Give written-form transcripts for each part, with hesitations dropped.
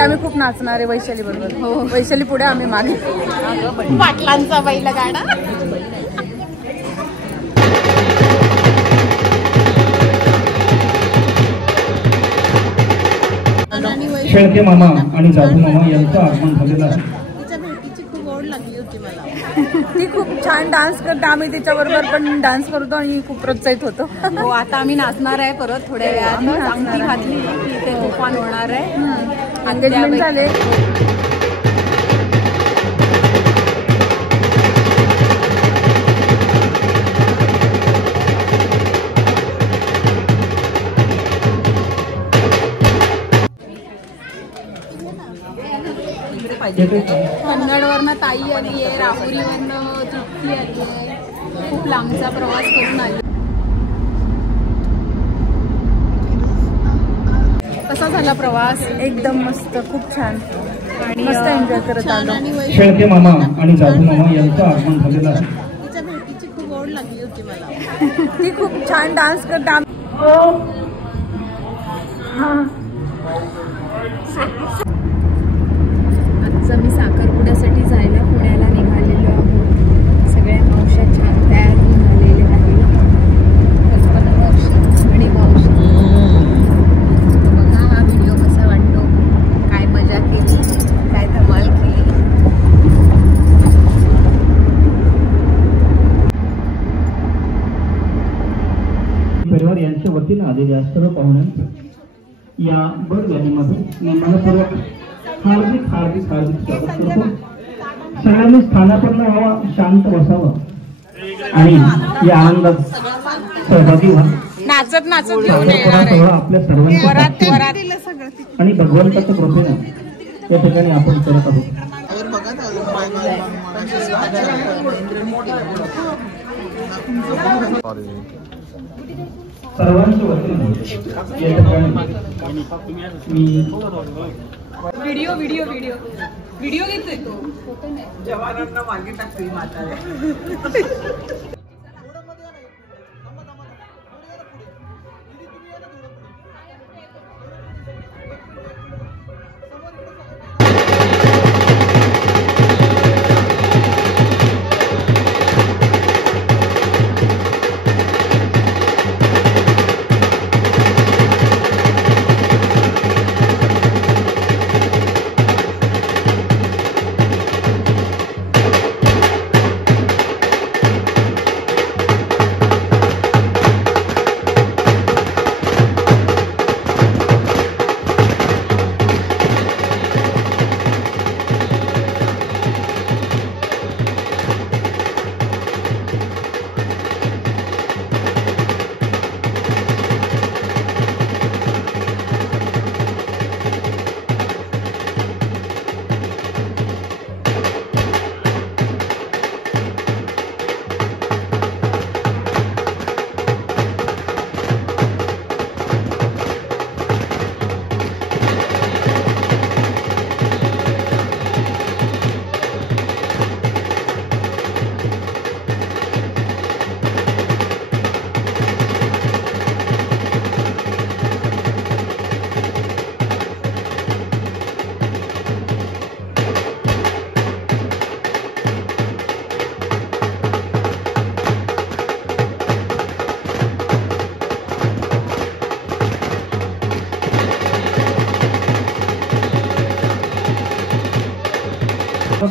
आम्ही खूप नाचणार आहे वैशाली बरोबर. हो, वैशाली पुढे आम्ही मागे. पाटलांचा बैल गाडा. शेळके मामा आणि जाधू मामा यांचं आगमन झालेलं आहे. तिच्या भेटीची खूप ओढ लागली होती मला. ती खूप छान डान्स करते. आम्ही तिच्याबरोबर पण डान्स करतो आणि खूप प्रोत्साहित होतो. हो, आता आम्ही नाचणार आहे परत थोड्या वेळात. अंगठी घातली की ते तुफान होणार आहे. एंगेजमेंट झाले. कन्नडवरनं ताई आली आहे, राहुरीवरनं तृप्ती आली आहे. खूप लांबचा प्रवास करून आली. कसा झाला प्रवास? एकदम मस्त, खूप छान आणि मस्त एन्जॉय करत आलो. शेळके मामा आणि जाधू मामा यांचं आगमन झालेलं आहे. तिच्या भेटीची खूप ओढ लागली होती मला. ती खूप छान डान्स करते. आजचं मी साखरपुड्यासाठी जायला पुण्याला निघालेलो आहोत. सगळ्या मावश्या छान तयार होऊन आलेल्या आहेत. 55 वर्ष आणि मावशी. बघा हा व्हिडिओ कसा वाटतो. काय मजा केली, काय धमाल केली. परिवार यांच्या वतीनं आलेल्या सर्व पाहुण्यांचं या बडगाडीमध्ये मी मनपूर्वक हार्दिक हार्दिक हार्दिक स्वागत करतो. सगळ्यांनी स्थानापन्न व्हावा, शांत बसावं आणि या आनंदात सहभागी व्हा. नाचत नाचत घेऊन येणार आहे आपल्या सर्वांच्या आणि भगवंताच्या कृपेने या ठिकाणी आपण करत आहोत. सर्वांच्या वतीने या ठिकाणी मी व्हिडिओ व्हिडिओ व्हिडिओ व्हिडिओ घेतोय तो. जवानांना मागे टाकतोय म्हाताऱ्या.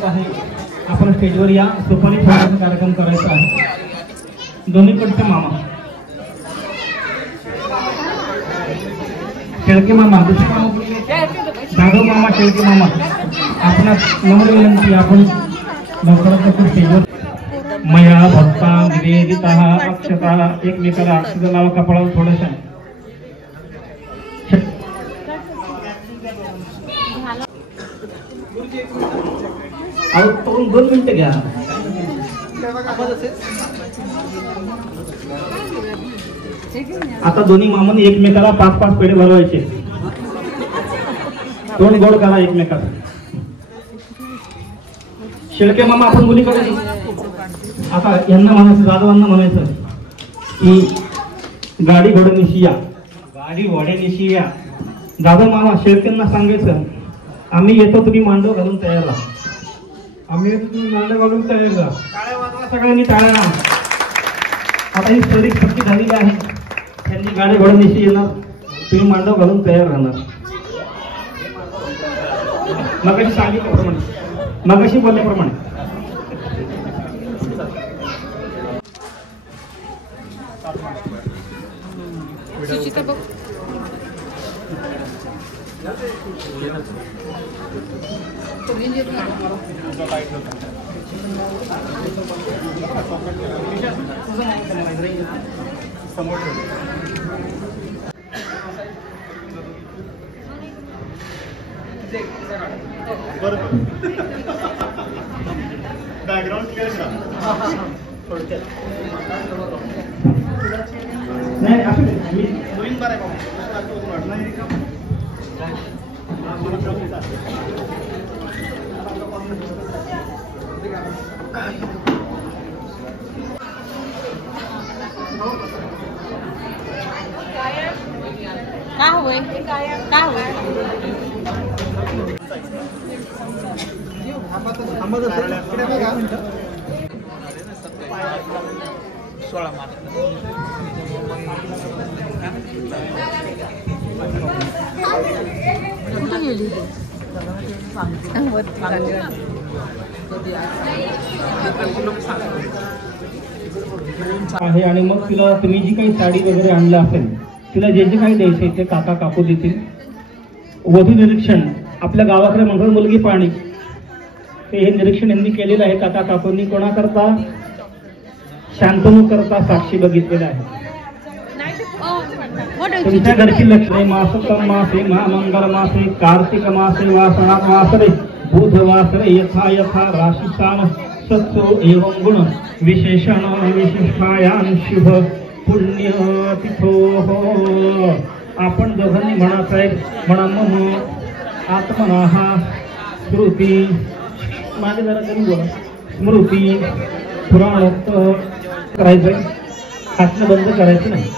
आहे आपण स्टेजवर या सोपानी खेळाचा कार्यक्रम करायचा आहे. दोन्हीकडचे मामा शेळके मामा, दुसरे मामा जाधव मामा, शेळके मामा, आपणास नम्र विनंती आपण लवकरात स्टेजवर. मया भक्ता निवेदिता अक्षता एकमेकाला अक्षता लावा कपाळावर थोडंसं. अहो 2 मिनिटं घ्या. आता दोन्ही मामांनी एकमेकाला 5-5 पेढे भरवायचे. 2 गोड करा एकमेकाला. शेळके मामा आपण मुलीकडे आता यांना म्हणायचं, जाधवांना म्हणायचं की गाडी घोड्यानिशी या, गाडी घोड्यानिशी या. दादा मामा शेळक्यांना सांगायचं, आम्ही येतो तुम्ही मांडव घालून तयार राहा. आम्ही येतो तुम्ही मांडव घालून तयार राहा. टाळ्या वाजवा सगळ्यांनी, टाळ्या. आता ही स्टोरी पक्की झालेली आहे. त्यांनी गाडी घोड्यानिशी येणार, तुम्ही मांडव घालून तयार राहणार. मगाशी सांगितल्याप्रमाणे, मगाशी बोलल्याप्रमाणे. सुचिता बघ बॅकग्राऊंड नाही असं नवीन बरं का होय का होय आहे. आणि मग तिला तुम्ही जी काही साडी वगैरे आणलं असेल, तिला जे जे काही द्यायचे ते काका काकू देतील. वधू निरीक्षण, आपल्या गावाकडे मंगळ मुलगी पाणी, हे निरीक्षण यांनी केलेलं आहे. काका काकूंनी कोणाकरता? शांतनू करता साक्षी बघितलेला आहे. तुमच्या घरची लक्ष्मी मासकम मासे महामंगल मासे कार्तिक मासे वासना वासरे बुध वासरे यथा यथा राशीसान सत्सो एवं गुण विशेषण विशिष्टायान शुभ पुण्य तिथो. आपण दोघांनी म्हणा साहेब, म्हणा मम आत्मनाहा स्मृती, माझे जरा कमी बोला, स्मृती पुराणोक्त करायचंय, हातनं बंद करायचं नाही.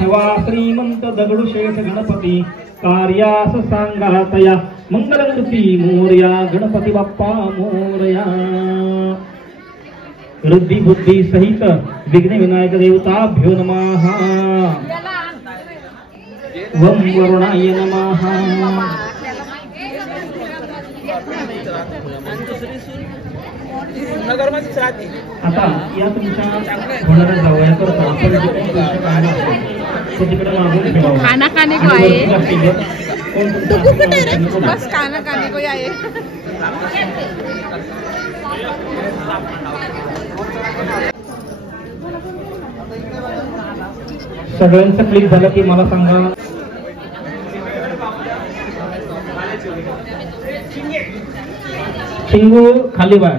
तेव्हा श्रीमंत दगडूशेठ गणपती कार्यास सांगा तया, मंगलमूर्ती मोरया गणपती बाप्पा मोरया. वृद्धी बुद्धी सहित विघ्न विनायक देवताभ्यो नमः. वम वरुणाय नमः. आता या तुमच्या होणाऱ्या जावया करता आपण जे काही पैसे काढला तो तिकडे मागून ठेवावा. खाना खाने को आहे, बस खाना खाने को आहे. सगळ्यांचं क्लिक झालं की मला सांगा. चिंगू खाली बाय.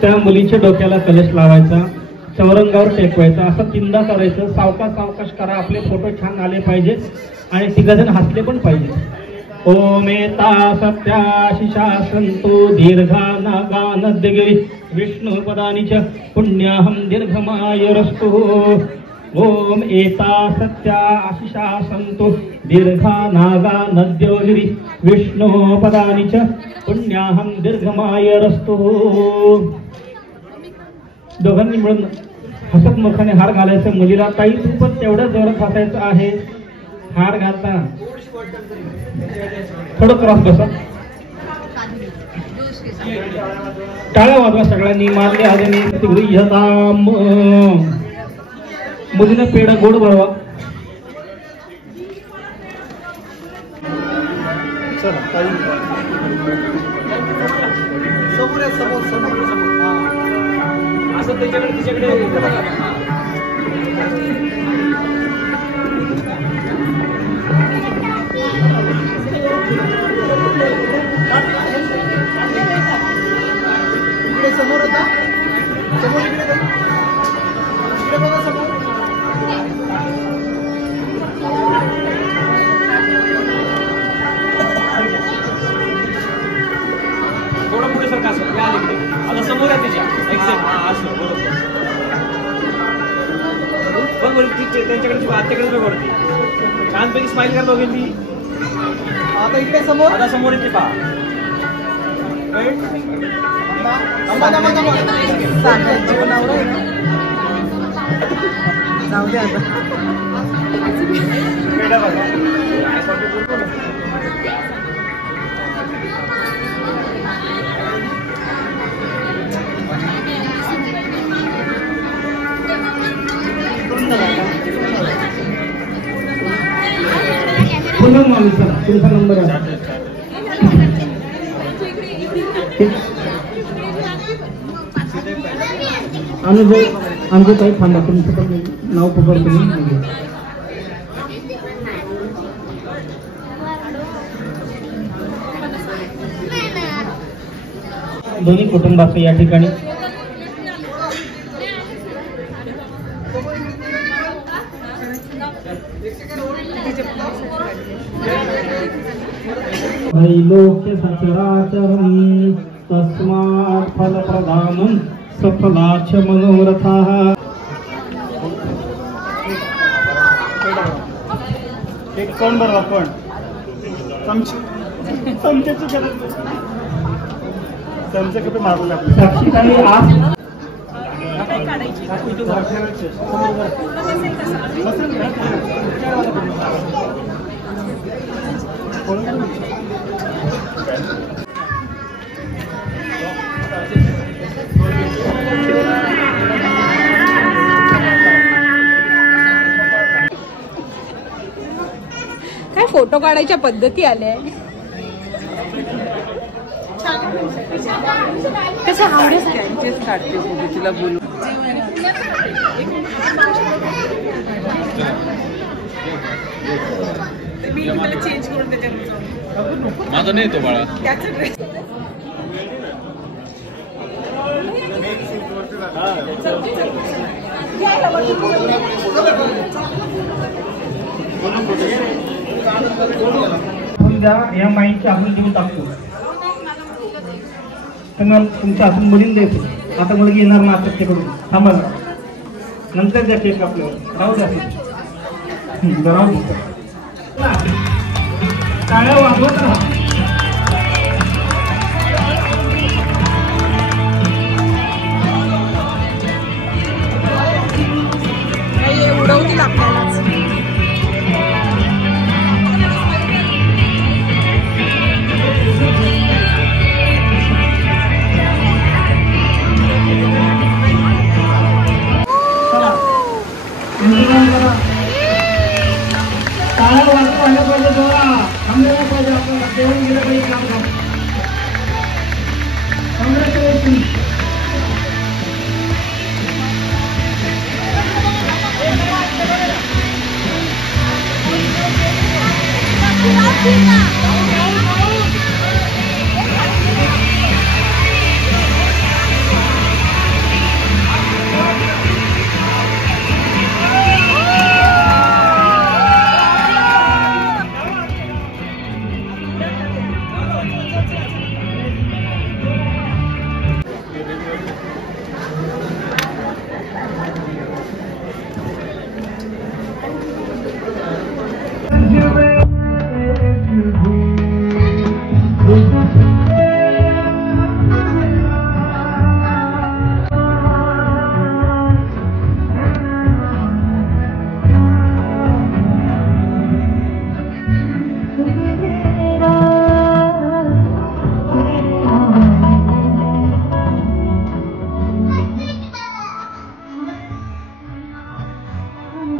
त्या मुलीच्या डोक्याला कलश लावायचा, चौरंगावर टेकवायचा, असं तीनदा करायचं. सावकाश सावकाश करा, आपले फोटो छान आले पाहिजे आणि तिघजण हसले पण पाहिजे. ओम एता सत्याशिषा संतो दीर्घा नागा नद्यगिरी विष्णू पदानी च पुण्याहम दीर्घमायुरस्तु. ओम एता सत्या आशिषा संतो दीर्घा नागा नद्यगिरी विष्णू पदानी च पुण्याहम दीर्घमायुरस्तु. दोघांनी मिळून हसत मुखाने हार घालायचं. मुलीला ताई तू पण तेवढ्या जोरात हसायचं आहे. हार घालता थोडं क्रॉस बसा, टाळ्या वाजवा सगळ्यांनी. मारले हाताने गृह्यताम. मुलीनं पेढा गोड भरवा. असं समोर होता समोर इकडे बघा समोर थोडं पुढे सर का आता समोर आहे त्याच्या एक्झॅक्ट असं बरोबर त्यांच्याकडे आत्याकडे वरती छानपैकी स्माइल कर दोघांनी आता इकडे समोर आता समोर येते पहा जाऊ दे आता पुन्हा माणूस तुमचा नंबर आहे आमचं काही थांबा तुमचं पण नाव पकड तुम्ही दोन्ही कुटुंबाचं या ठिकाणी लोक्य सचराचरणी तस्मात् फलप्रदानं सफलाच मनोरथाः एक कोण बरं आपण चमच्याची गरज चमचे कपडे मारले आपले साक्षी काही आप काय फोटो काढायच्या पद्धती आल्या कशा आवडेल त्यांचेच काढते फोटो तिला बोलू चेंज करून त्याच्यावर माझा नाही तो बाळा या माईकच्या आपण देऊन टाकतो तर तुमच्या हातून मुलीन द्यायचो आता मुलगी येणार ना त्याच्याकडून थांबा नंतर द्या केक आपल्यावर राहू द्या राहू टाळ्या वाजवत राहा उडवतील आपल्यालाच टाळ्या वाजवायला पाहिजे जोरा थांबवायला पाहिजे आपल्याला जेवण गेलं पाहिजे काम कॉंग्रॅच्युलेशन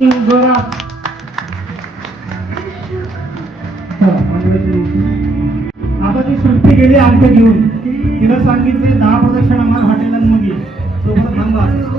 आता ती सुट्टी गेली आमच्या घेऊन तिला सांगितले 10 प्रदक्षिणा मार हॉटेलांमध्ये सोबत थांबा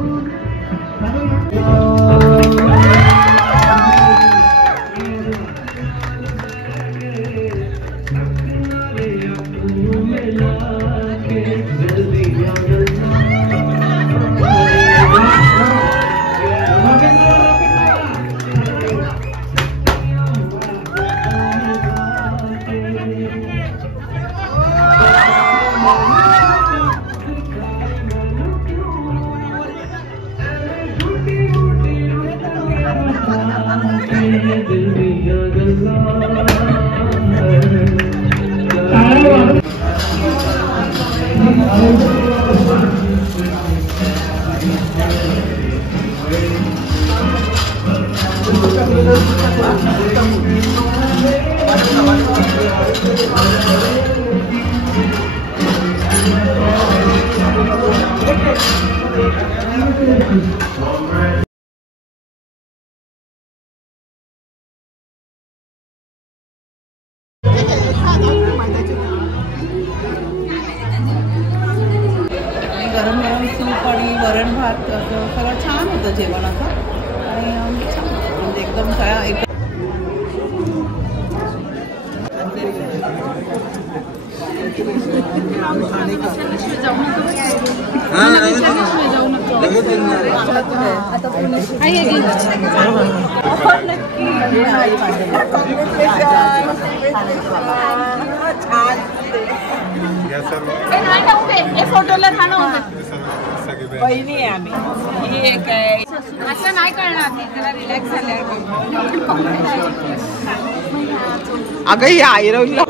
गरम गरम सूप आणि वरण भात असं सगळं छान होतं जेवण असं आणि म्हणजे एकदम काय फोटोला खाणं बहिणी आहे आम्ही ही एक आहे असं नाही कळणार त्याला रिलॅक्स झाल्यावर अगं ही आयरवला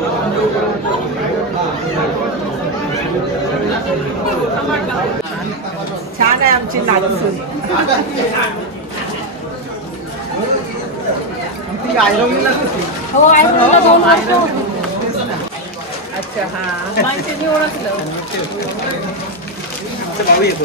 छान आहे आमची नाचून ती आयरवलीला होती हो आयब्रोला 2 वर्ष होती. अच्छा हा माहिती मी ओळखलं भाऊ येतो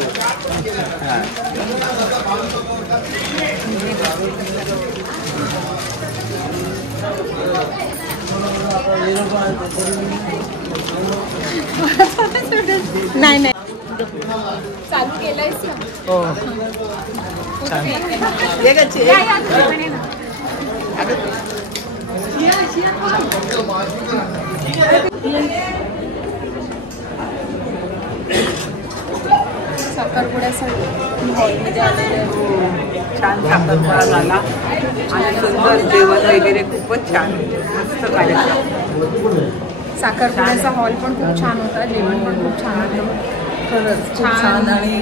नाही नाही चालू केलंयस ना हो छान ये गच्ची या, या, तुम्ही पण ये ना. साखरपुड्यासाठी हॉलमध्ये आलेले आहे. छान साखरपुडा झाला आणि सुंदर जेवण वगैरे खूपच छान मस्त कार्यक्रम साखरपुड्याचा हॉल पण खूप छान होता जेवण पण खूप छान होतं खरंच खूप छान आणि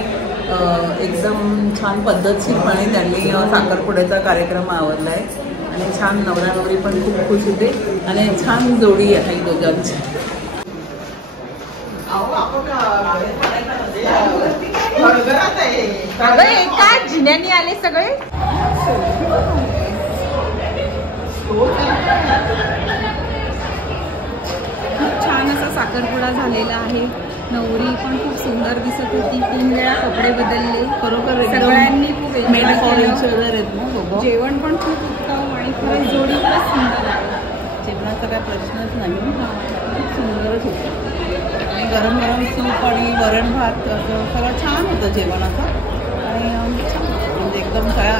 एकदम छान पद्धतशीरपणे त्यांनी साखरपुड्याचा कार्यक्रम आवरला आहे आणि छान नवरा नवरी पण खूप खुश होते आणि छान जोडी आहे दोघांची अगं एका जिन्याने आले सगळे खूप छान असा साखरपुडा झालेला आहे नवरी पण खूप सुंदर दिसत होती 3 वेळा कपडे बदलले बरोबर सगळ्यांनी खूप एन्जॉय केलं जेवण पण खूप उत्तम आणि खरंच जोडी पण सुंदर आहे जेवणाचा काय प्रश्नच नाही खूप सुंदरच होतं आणि गरम गरम सूप आणि वरण भात असं सगळं छान होतं जेवण असं आणि म्हणजे एकदम काय